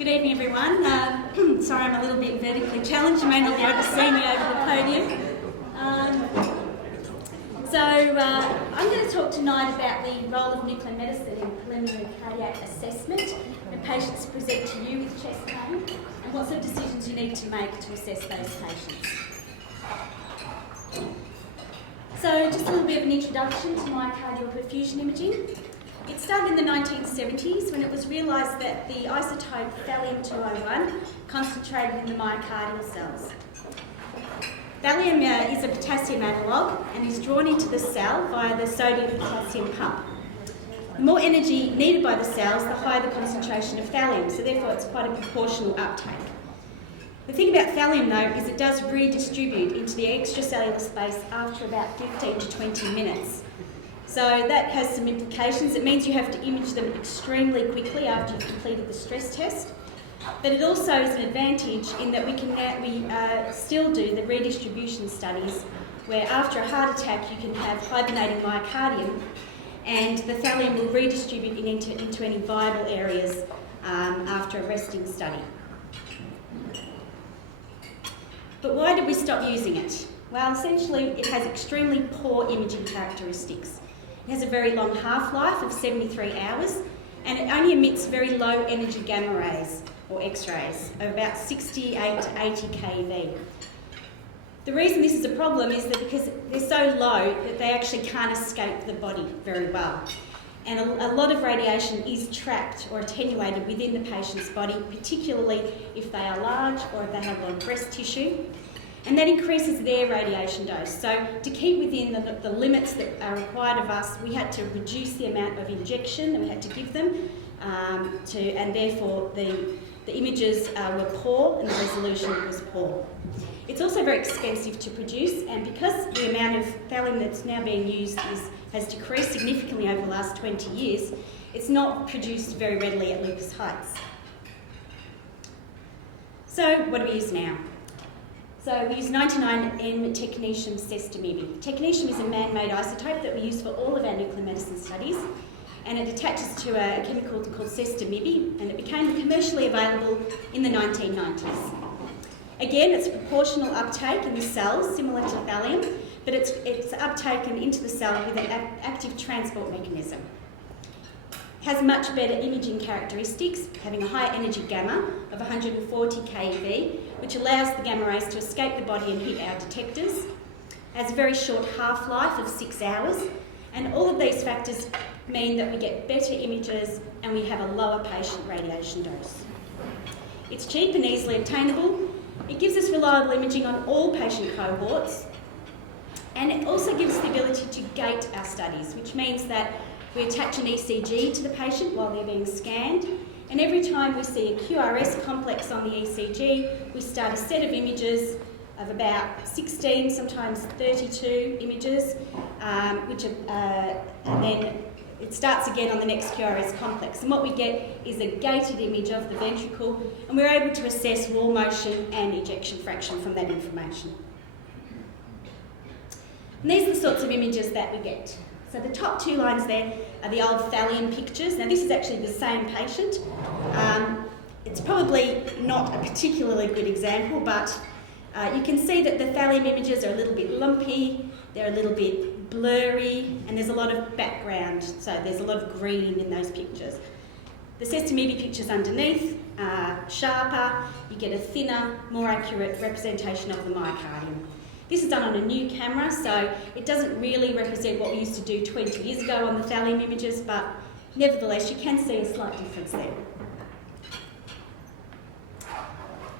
Good evening, everyone. Sorry, I'm a little bit vertically challenged. You may not be able to see me over the podium. I'm going to talk tonight about the role of nuclear medicine in preliminary cardiac assessment when patients present to you with chest pain and what sort of decisions you need to make to assess those patients. So just a little bit of an introduction to myocardial perfusion imaging. It started in the 1970s when it was realised that the isotope thallium-201 concentrated in the myocardial cells. Thallium is a potassium analogue and is drawn into the cell via the sodium-potassium pump. The more energy needed by the cells, the higher the concentration of thallium, so therefore it's quite a proportional uptake. The thing about thallium, though, is it does redistribute into the extracellular space after about 15 to 20 minutes. So that has some implications. It means you have to image them extremely quickly after you've completed the stress test. But it also is an advantage in that we still do the redistribution studies where after a heart attack you can have hibernating myocardium and the thallium will redistribute into any viable areas after a resting study. But why did we stop using it? Well, essentially it has extremely poor imaging characteristics. It has a very long half-life of 73 hours and it only emits very low energy gamma rays or X-rays of about 68 to 80 keV. The reason this is a problem is that because they're so low that they actually can't escape the body very well. And a lot of radiation is trapped or attenuated within the patient's body, particularly if they are large or if they have a lot of breast tissue. And that increases their radiation dose. So to keep within the limits that are required of us, we had to reduce the amount of injection that we had to give them, and therefore the images were poor and the resolution was poor. It's also very expensive to produce, and because the amount of thallium that's now being used has decreased significantly over the last 20 years, it's not produced very readily at Lucas Heights. So what do we use now? So we use 99M technetium sestamibi. Technetium is a man-made isotope that we use for all of our nuclear medicine studies, and it attaches to a chemical called sestamibi, and it became commercially available in the 1990s. Again, it's a proportional uptake in the cells, similar to thallium, but it's uptaken into the cell with an active transport mechanism. It has much better imaging characteristics, having a high energy gamma of 140 keV, which allows the gamma rays to escape the body and hit our detectors. It has a very short half-life of 6 hours, and all of these factors mean that we get better images and we have a lower patient radiation dose. It's cheap and easily obtainable. It gives us reliable imaging on all patient cohorts, and it also gives us the ability to gate our studies, which means that we attach an ECG to the patient while they're being scanned, and every time we see a QRS complex on the ECG, we start a set of images of about 16, sometimes 32 images, and then it starts again on the next QRS complex. And what we get is a gated image of the ventricle, and we're able to assess wall motion and ejection fraction from that information. And these are the sorts of images that we get. So the top two lines there are the old thallium pictures. Now this is actually the same patient. It's probably not a particularly good example, but you can see that the thallium images are a little bit lumpy, they're a little bit blurry, and there's a lot of background, so there's a lot of green in those pictures. The sestamibi pictures underneath are sharper, you get a thinner, more accurate representation of the myocardium. This is done on a new camera, so it doesn't really represent what we used to do 20 years ago on the thallium images, but nevertheless you can see a slight difference there.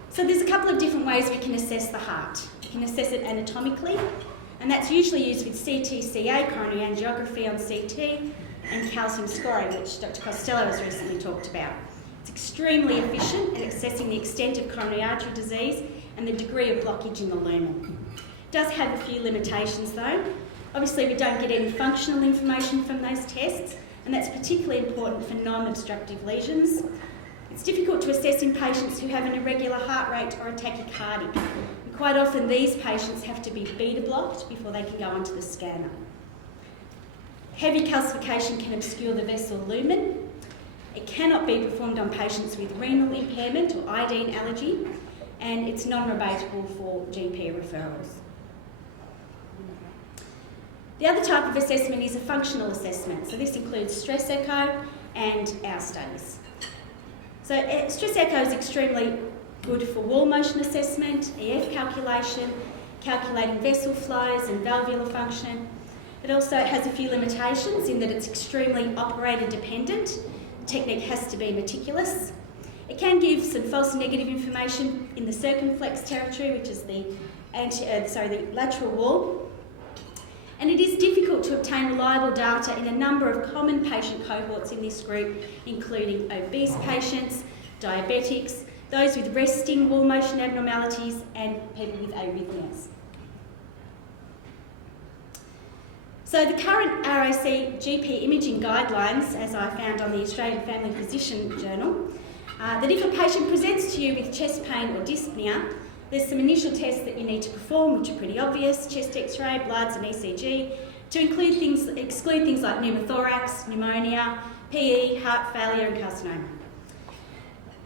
So there's a couple of different ways we can assess the heart. We can assess it anatomically, and that's usually used with CT-CA, coronary angiography on CT, and calcium scoring, which Dr. Costello has recently talked about. It's extremely efficient at assessing the extent of coronary artery disease and the degree of blockage in the lumen. It does have a few limitations though. Obviously we don't get any functional information from those tests, and that's particularly important for non-obstructive lesions. It's difficult to assess in patients who have an irregular heart rate or a tachycardia. And quite often these patients have to be beta blocked before they can go onto the scanner. Heavy calcification can obscure the vessel lumen. It cannot be performed on patients with renal impairment or iodine allergy, and it's non-rebatable for GP referrals. The other type of assessment is a functional assessment. So this includes stress echo and our studies. So stress echo is extremely good for wall motion assessment, EF calculation, calculating vessel flows and valvular function. It also has a few limitations in that it's extremely operator dependent. The technique has to be meticulous. It can give some false negative information in the circumflex territory, which is the lateral wall. And it is difficult to obtain reliable data in a number of common patient cohorts in this group, including obese patients, diabetics, those with resting wall motion abnormalities, and people with arrhythmias. So the current RAC GP imaging guidelines, as I found on the Australian Family Physician Journal, that if a patient presents to you with chest pain or dyspnea, there's some initial tests that you need to perform, which are pretty obvious: chest X-ray, bloods, and ECG, to exclude things like pneumothorax, pneumonia, PE, heart failure, and carcinoma.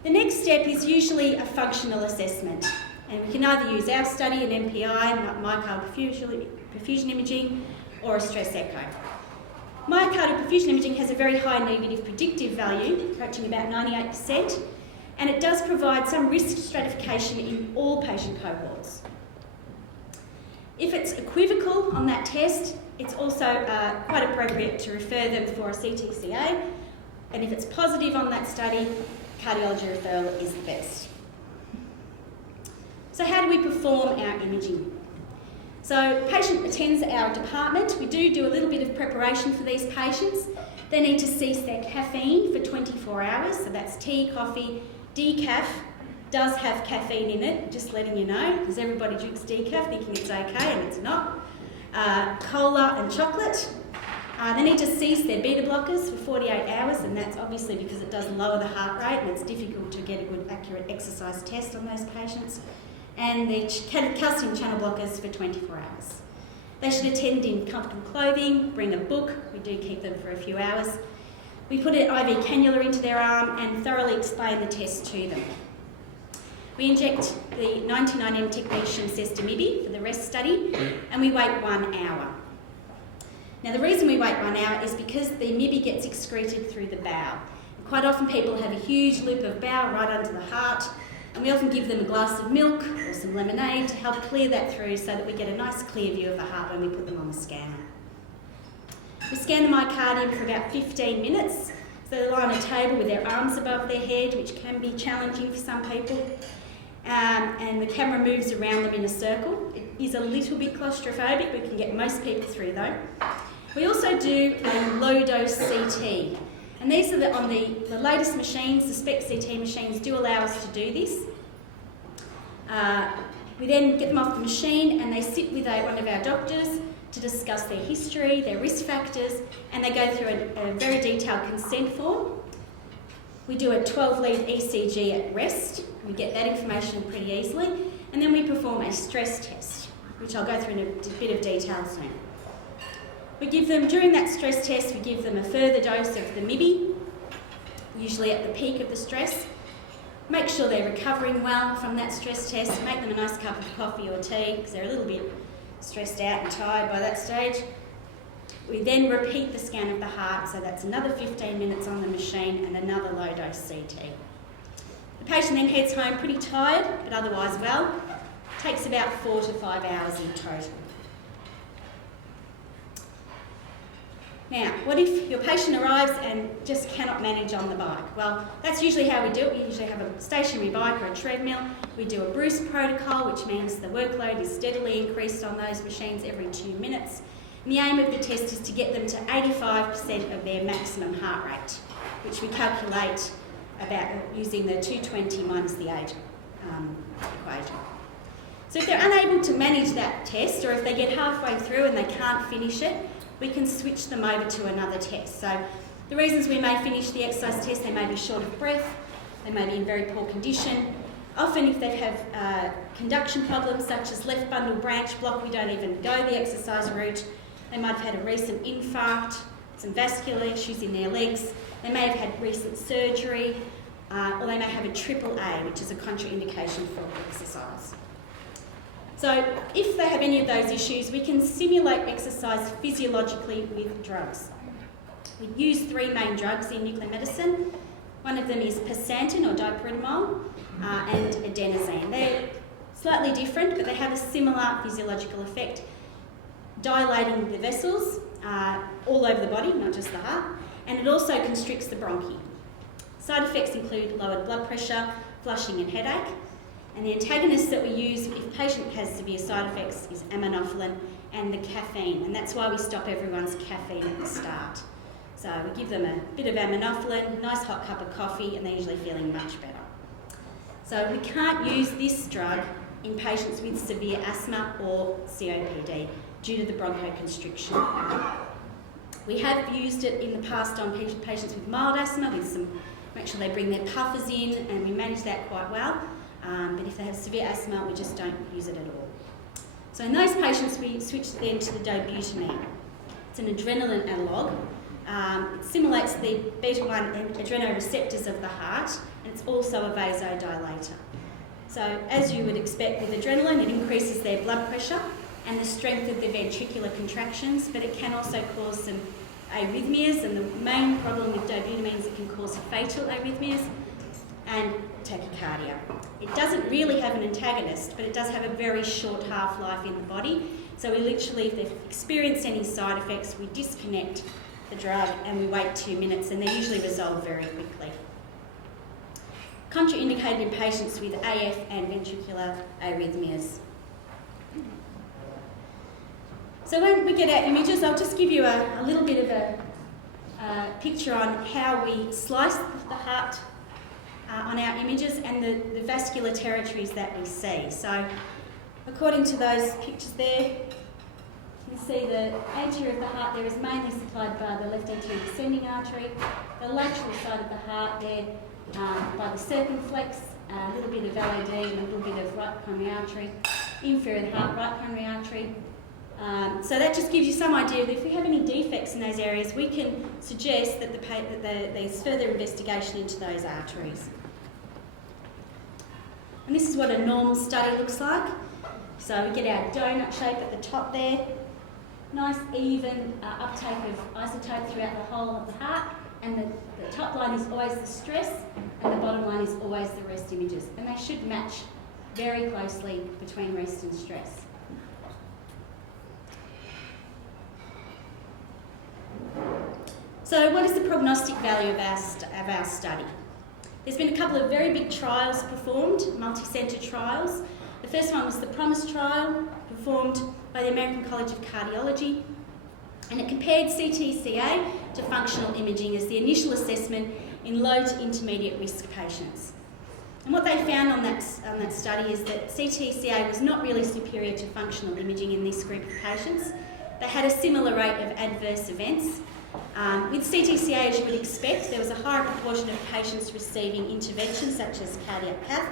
The next step is usually a functional assessment, and we can either use our study, an MPI, myocardial perfusion imaging, or a stress echo. Myocardial perfusion imaging has a very high negative predictive value, approaching about 98%, and it does provide some risk stratification in all patient cohorts. If it's equivocal on that test, it's also quite appropriate to refer them for a CTCA, and if it's positive on that study, cardiology referral is the best. So how do we perform our imaging? So patient attends our department. We do a little bit of preparation for these patients. They need to cease their caffeine for 24 hours, so that's tea, coffee. Decaf does have caffeine in it, just letting you know, because everybody drinks decaf thinking it's okay and it's not. Cola and chocolate. They need to cease their beta blockers for 48 hours, and that's obviously because it does lower the heart rate and it's difficult to get a good accurate exercise test on those patients. And the calcium channel blockers for 24 hours. They should attend in comfortable clothing, bring a book. We do keep them for a few hours. We put an IV cannula into their arm and thoroughly explain the test to them. We inject the 99M technetium sestamibi for the REST study, and we wait 1 hour. Now, the reason we wait 1 hour is because the MIBI gets excreted through the bowel. And quite often people have a huge loop of bowel right under the heart, and we often give them a glass of milk or some lemonade to help clear that through so that we get a nice clear view of the heart when we put them on the scanner. We scan the myocardium for about 15 minutes. So they lie on a table with their arms above their head, which can be challenging for some people. And the camera moves around them in a circle. It is a little bit claustrophobic. We can get most people through though. We also do a low-dose CT. And these are on the latest machines. The SPECT CT machines do allow us to do this. We then get them off the machine and they sit with one of our doctors to discuss their history, their risk factors, and they go through a very detailed consent form. We do a 12-lead ECG at rest. We get that information pretty easily. And then we perform a stress test, which I'll go through in a bit of detail soon. We give them, during that stress test, we give them a further dose of the MIBI, usually at the peak of the stress. Make sure they're recovering well from that stress test. Make them a nice cup of coffee or tea because they're a little bit stressed out and tired by that stage. We then repeat the scan of the heart, so that's another 15 minutes on the machine and another low-dose CT. The patient then heads home pretty tired, but otherwise well. It takes about 4 to 5 hours in total. Now, what if your patient arrives and just cannot manage on the bike? Well, that's usually how we do it. We usually have a stationary bike or a treadmill. We do a Bruce protocol, which means the workload is steadily increased on those machines every 2 minutes. And the aim of the test is to get them to 85% of their maximum heart rate, which we calculate about using the 220 minus the age equation. So if they're unable to manage that test, or if they get halfway through and they can't finish it, we can switch them over to another test. So the reasons we may finish the exercise test, they may be short of breath, they may be in very poor condition. Often if they have conduction problems such as left bundle branch block, we don't even go the exercise route. They might have had a recent infarct, some vascular issues in their legs. They may have had recent surgery, or they may have a AAA, which is a contraindication for exercise. So if they have any of those issues, we can stimulate exercise physiologically with drugs. We use three main drugs in nuclear medicine. One of them is pirsantin or dipyridamole and adenosine. They're slightly different, but they have a similar physiological effect, dilating the vessels all over the body, not just the heart, and it also constricts the bronchi. Side effects include lowered blood pressure, flushing and headache, and the antagonists that we use if a patient has severe side effects is aminophylline and the caffeine, and that's why we stop everyone's caffeine at the start. So we give them a bit of aminophylline, nice hot cup of coffee, and they're usually feeling much better. So we can't use this drug in patients with severe asthma or COPD due to the bronchoconstriction. We have used it in the past on patients with mild asthma, with some, make sure they bring their puffers in, and we manage that quite well. But if they have severe asthma, we just don't use it at all. So in those patients, we switch then to the dobutamine. It's an adrenaline analogue. It stimulates the beta-1 adrenoreceptors of the heart, and it's also a vasodilator. So as you would expect with adrenaline, it increases their blood pressure and the strength of the ventricular contractions, but it can also cause some arrhythmias, and the main problem with dobutamine is it can cause fatal arrhythmias and tachycardia. It doesn't really have an antagonist, but it does have a very short half-life in the body. So we literally, if they've experienced any side effects, we disconnect the drug and we wait 2 minutes, and they usually resolve very quickly. Contraindicated in patients with AF and ventricular arrhythmias. So when we get our images, I'll just give you a little bit of a picture on how we slice the heart on our images and the vascular territories that we see. So according to those pictures there, you can see the anterior of the heart there is mainly supplied by the left anterior descending artery, the lateral side of the heart there by the circumflex, a little bit of LAD and a little bit of right coronary artery, inferior of the heart, right coronary artery. So that just gives you some idea that if we have any defects in those areas, we can suggest that there's further investigation into those arteries. And this is what a normal study looks like. So we get our donut shape at the top there, nice even uptake of isotope throughout the whole of the heart, and the top line is always the stress, and the bottom line is always the rest images. And they should match very closely between rest and stress. So what is the prognostic value of our study? There's been a couple of very big trials performed, multi-centre trials. The first one was the PROMISE trial, performed by the American College of Cardiology, and it compared CTCA to functional imaging as the initial assessment in low to intermediate risk patients. And what they found on that study is that CTCA was not really superior to functional imaging in this group of patients. They had a similar rate of adverse events. With CTCA, as you would expect, there was a higher proportion of patients receiving interventions such as cardiac cath.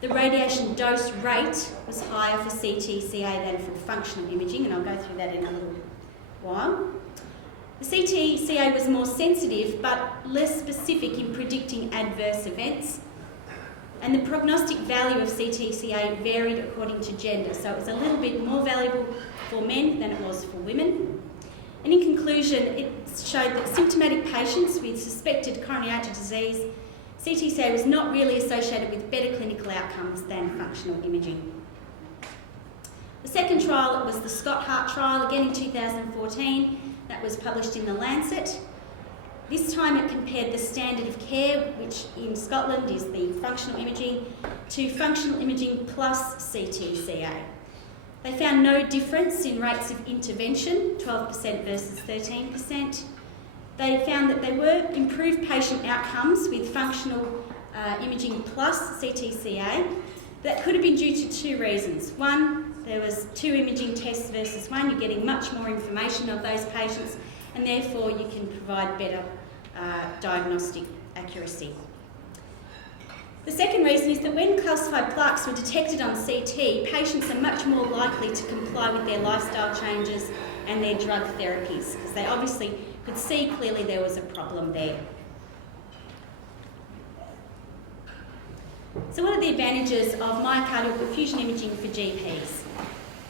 The radiation dose rate was higher for CTCA than for functional imaging, and I'll go through that in a little while. The CTCA was more sensitive but less specific in predicting adverse events, and the prognostic value of CTCA varied according to gender, so it was a little bit more valuable for men than it was for women. And in conclusion, it showed that symptomatic patients with suspected coronary artery disease, CTCA was not really associated with better clinical outcomes than functional imaging. The second trial was the Scott Hart trial, again in 2014, that was published in The Lancet. This time it compared the standard of care, which in Scotland is the functional imaging, to functional imaging plus CTCA. They found no difference in rates of intervention, 12% versus 13%. They found that there were improved patient outcomes with functional imaging plus CTCA. That could have been due to two reasons. One, there was 2 imaging tests versus 1. You're getting much more information of those patients, and therefore you can provide better diagnostic accuracy. The second reason is that when calcified plaques were detected on CT, patients are much more likely to comply with their lifestyle changes and their drug therapies, because they obviously could see clearly there was a problem there. So what are the advantages of myocardial perfusion imaging for GPs?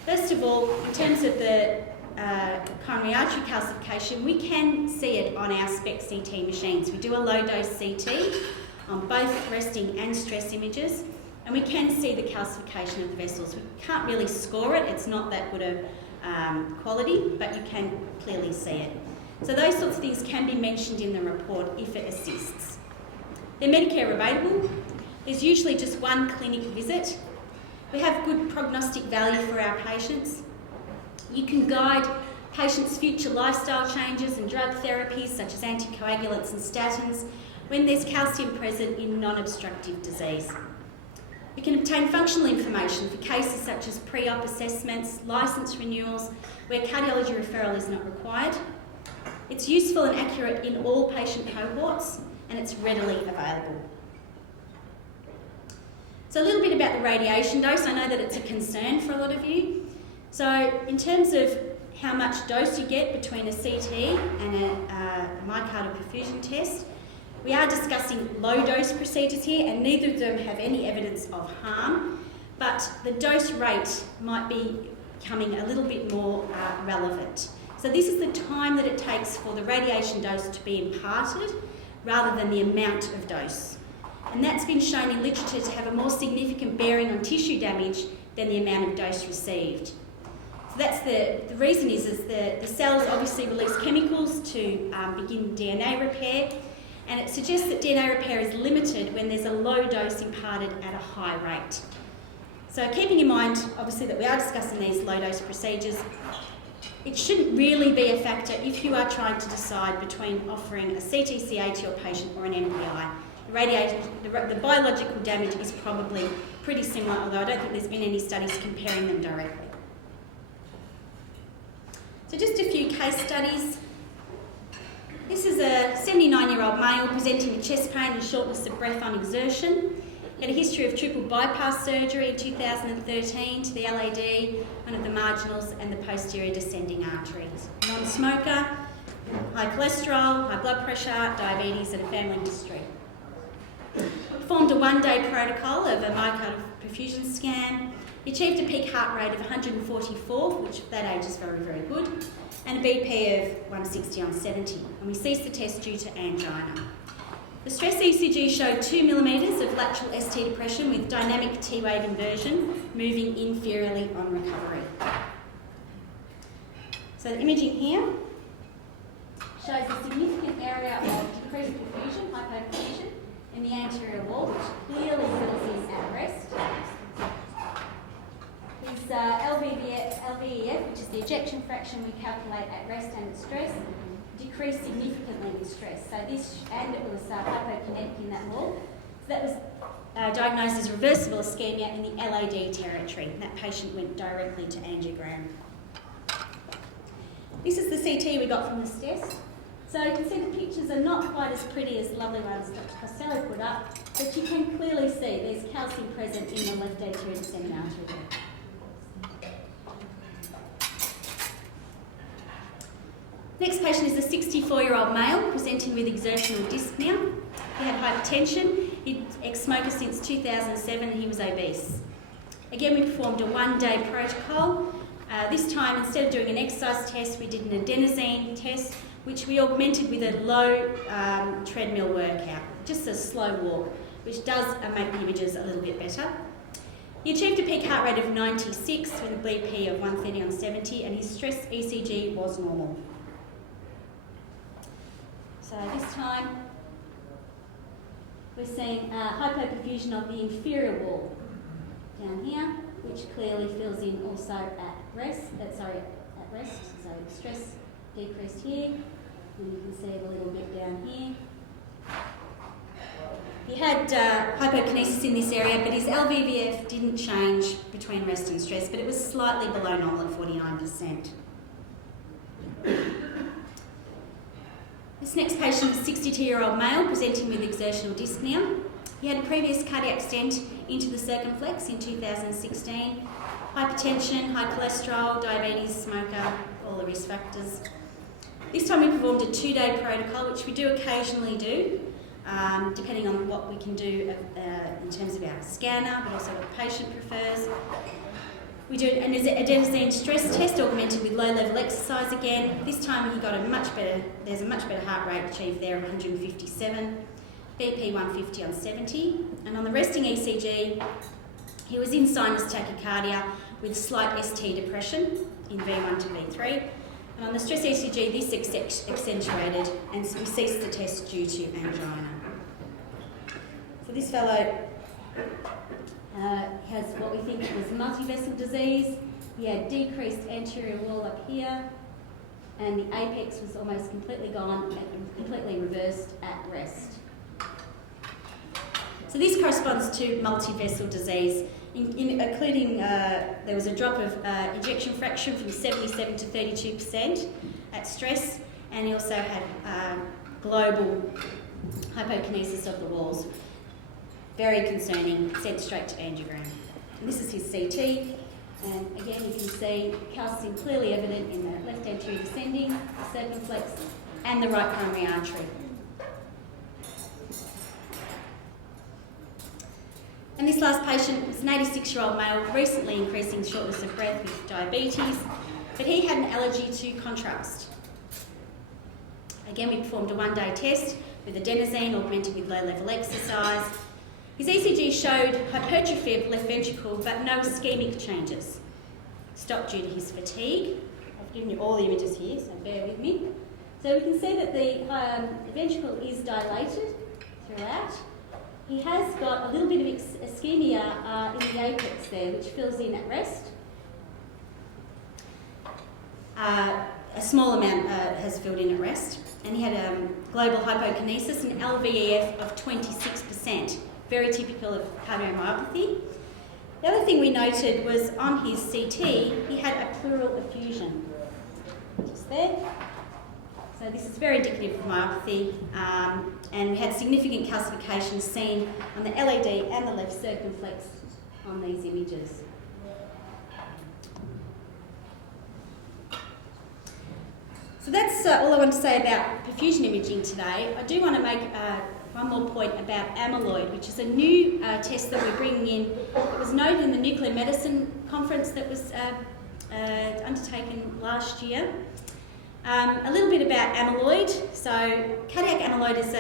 First of all, in terms of the coronary artery calcification, we can see it on our SPECT CT machines. We do a low-dose CT on both resting and stress images, and we can see the calcification of the vessels. We can't really score it, it's not that good a quality, but you can clearly see it. So those sorts of things can be mentioned in the report if it assists. They're Medicare available. There's usually just one clinic visit. We have good prognostic value for our patients. You can guide patients' future lifestyle changes and drug therapies such as anticoagulants and statins when there's calcium present in non-obstructive disease. We can obtain functional information for cases such as pre-op assessments, licence renewals, where cardiology referral is not required. It's useful and accurate in all patient cohorts, and it's readily available. So a little bit about the radiation dose. I know that it's a concern for a lot of you. So in terms of how much dose you get between a CT and a myocardial perfusion test, we are discussing low-dose procedures here, and neither of them have any evidence of harm, but the dose rate might be becoming a little bit more relevant. So this is the time that it takes for the radiation dose to be imparted rather than the amount of dose. And that's been shown in literature to have a more significant bearing on tissue damage than the amount of dose received. So that's the reason is the cells obviously release chemicals to begin DNA repair, and it suggests that DNA repair is limited when there's a low dose imparted at a high rate. So keeping in mind, obviously, that we are discussing these low dose procedures, it shouldn't really be a factor if you are trying to decide between offering a CTCA to your patient or an MPI. The biological damage is probably pretty similar, although I don't think there's been any studies comparing them directly. So just a few case studies. This is a 79-year-old male presenting with chest pain and shortness of breath on exertion. He had a history of triple bypass surgery in 2013 to the LAD, one of the marginals and the posterior descending arteries. Non-smoker, high cholesterol, high blood pressure, diabetes and a family history. Performed a one-day protocol of a myocardial perfusion scan. He achieved a peak heart rate of 144, which at that age is very, very good, and a BP of 160 on 70. And we ceased the test due to angina. The stress ECG showed 2 millimetres of lateral ST depression with dynamic T-wave inversion moving inferiorly on recovery. So the imaging here shows a significant area of decreased perfusion, hypoperfusion, in the anterior wall, which clearly fills in at rest. His LVEF, which is the ejection fraction we calculate at rest and at stress, decreased significantly with stress. So this, and it was hypokinetic in that wall. So that was diagnosed as reversible ischemia in the LAD territory. And that patient went directly to angiogram. This is the CT we got from this test. So you can see the pictures are not quite as pretty as lovely ones Dr. Costello put up, but you can clearly see there's calcium present in the left anterior descending artery there. Next patient is a 64-year-old male presenting with exertional dyspnea. He had hypertension, he's ex-smoker since 2007 and he was obese. Again, we performed a one-day protocol. This time, instead of doing an exercise test, we did an adenosine test, which we augmented with a low treadmill workout, just a slow walk, which does make the images a little bit better. He achieved a peak heart rate of 96 with a BP of 130 on 70, and his stress ECG was normal. So this time, we're seeing hypoperfusion of the inferior wall down here, which clearly fills in also at rest. So stress decreased here, and you can see it a little bit down here. He had hypokinesis in this area, but his LVVF didn't change between rest and stress, but it was slightly below normal at 49%. This next patient is a 62-year-old male presenting with exertional dyspnea. He had a previous cardiac stent into the circumflex in 2016. Hypertension, high cholesterol, diabetes, smoker, all the risk factors. This time we performed a 2-day protocol, which we do occasionally do. depending on what we can do in terms of our scanner, but also what the patient prefers. We do an adenosine stress test augmented with low-level exercise again. This time he got there's a much better heart rate achieved there of 157, BP 150 on 70. And on the resting ECG, he was in sinus tachycardia with slight ST depression in V1 to V3. And on the stress ECG, this accentuated, and we ceased the test due to angina. So this fellow has what we think was multivessel disease. He had decreased anterior wall up here, and the apex was almost completely gone and completely reversed at rest. So this corresponds to multivessel disease, including there was a drop of ejection fraction from 77 to 32% at stress, and he also had global hypokinesis of the walls. Very concerning, sent straight to angiogram. And this is his CT, and again you can see calcium clearly evident in the left anterior descending, the circumflex, and the right primary artery. And this last patient was an 86-year-old male, recently increasing shortness of breath with diabetes, but he had an allergy to contrast. Again, we performed a one-day test with adenosine augmented with low-level exercise. His ECG showed hypertrophy of left ventricle, but no ischemic changes. Stopped due to his fatigue. I've given you all the images here, so bear with me. So we can see that the ventricle is dilated throughout. He has got a little bit of ischemia in the apex there, which fills in at rest. A small amount has filled in at rest. And he had global hypokinesis and LVEF of 26%, very typical of cardiomyopathy. The other thing we noted was on his CT, he had a pleural effusion, just there. So this is very indicative of myopathy, and we had significant calcification seen on the LAD and the left circumflex on these images. So that's all I want to say about perfusion imaging today. I do want to make one more point about amyloid, which is a new test that we're bringing in. It was noted in the nuclear medicine conference that was undertaken last year. A little bit about amyloid. So cardiac amyloid is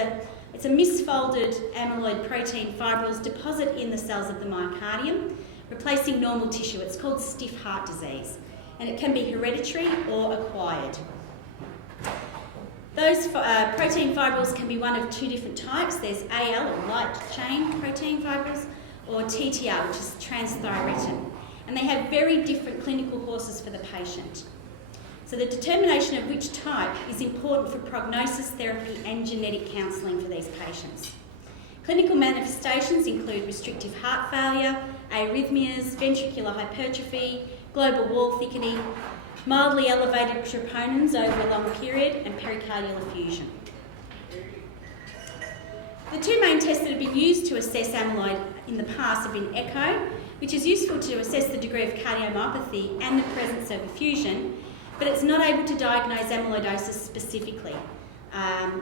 it's a misfolded amyloid protein fibrils deposit in the cells of the myocardium, replacing normal tissue. It's called stiff heart disease, and it can be hereditary or acquired. Those protein fibrils can be one of two different types. There's AL, or light chain protein fibrils, or TTR, which is transthyretin. And they have very different clinical courses for the patient. So the determination of which type is important for prognosis therapy and genetic counselling for these patients. Clinical manifestations include restrictive heart failure, arrhythmias, ventricular hypertrophy, global wall thickening, mildly elevated troponins over a long period, and pericardial effusion. The two main tests that have been used to assess amyloid in the past have been echo, which is useful to assess the degree of cardiomyopathy and the presence of effusion, but it's not able to diagnose amyloidosis specifically.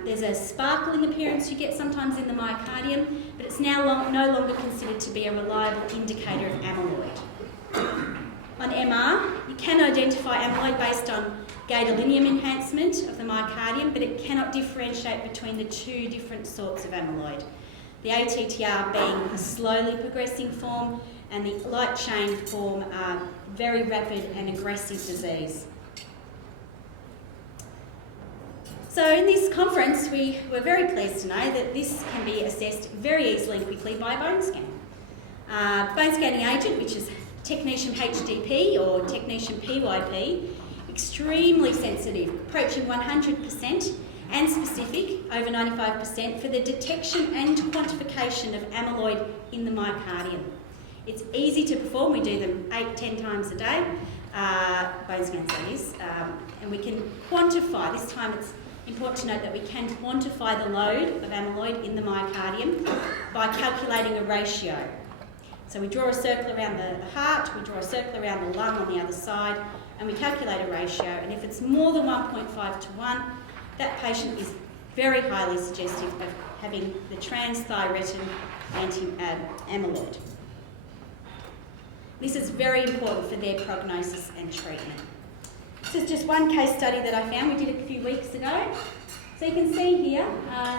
There's a sparkling appearance you get sometimes in the myocardium, but it's now no longer considered to be a reliable indicator of amyloid. On MR, you can identify amyloid based on gadolinium enhancement of the myocardium, but it cannot differentiate between the two different sorts of amyloid. The ATTR being a slowly progressing form, and the light chain form are very rapid and aggressive disease. So in this conference, we were very pleased to know that this can be assessed very easily and quickly by bone scan. Bone scanning agent, which is technetium HDP or technetium PYP, extremely sensitive, approaching 100% and specific, over 95%, for the detection and quantification of amyloid in the myocardium. It's easy to perform. We do them 8-10 times a day, bone scans that is, and we can quantify. This time it's important to note that we can quantify the load of amyloid in the myocardium by calculating a ratio. So we draw a circle around the heart, we draw a circle around the lung on the other side, and we calculate a ratio. And if it's more than 1.5 to 1, that patient is very highly suggestive of having the transthyretin amyloid. This is very important for their prognosis and treatment. This is just one case study that I found. We did it a few weeks ago. So you can see here,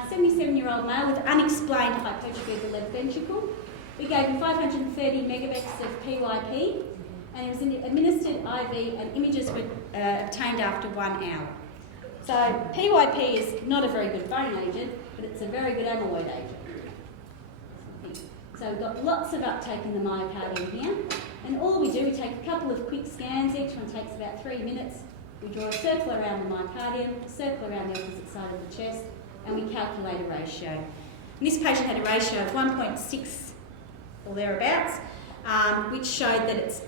77-year-old male with unexplained hypertrophy of the left ventricle. We gave him 530 megabecs of PYP, and it was administered IV, and images were obtained after 1 hour. So PYP is not a very good bone agent, but it's a very good amyloid agent. So we've got lots of uptake in the myocardium here, and all we do, we take a couple of quick scans. Each one takes about 3 minutes. We draw a circle around the myocardium, a circle around the opposite side of the chest, and we calculate a ratio. And this patient had a ratio of 1.6 or thereabouts, which showed that it's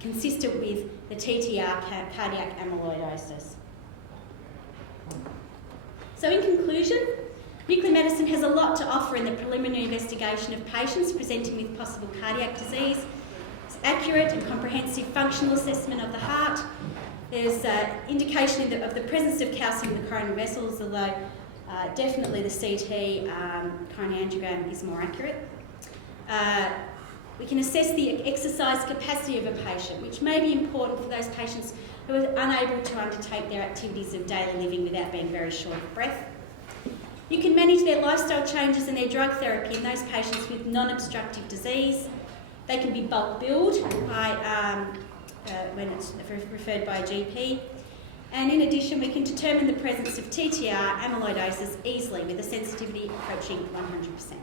consistent with the TTR cardiac amyloidosis. So in conclusion, nuclear medicine has a lot to offer in the preliminary investigation of patients presenting with possible cardiac disease. It's accurate and comprehensive functional assessment of the heart. There's indication of the presence of calcium in the coronary vessels, although definitely the CT coronary angiogram is more accurate. We can assess the exercise capacity of a patient, which may be important for those patients who are unable to undertake their activities of daily living without being very short of breath. You can manage their lifestyle changes and their drug therapy in those patients with non-obstructive disease. They can be bulk billed by, when it's referred by a GP. And in addition, we can determine the presence of TTR amyloidosis easily with a sensitivity approaching 100%.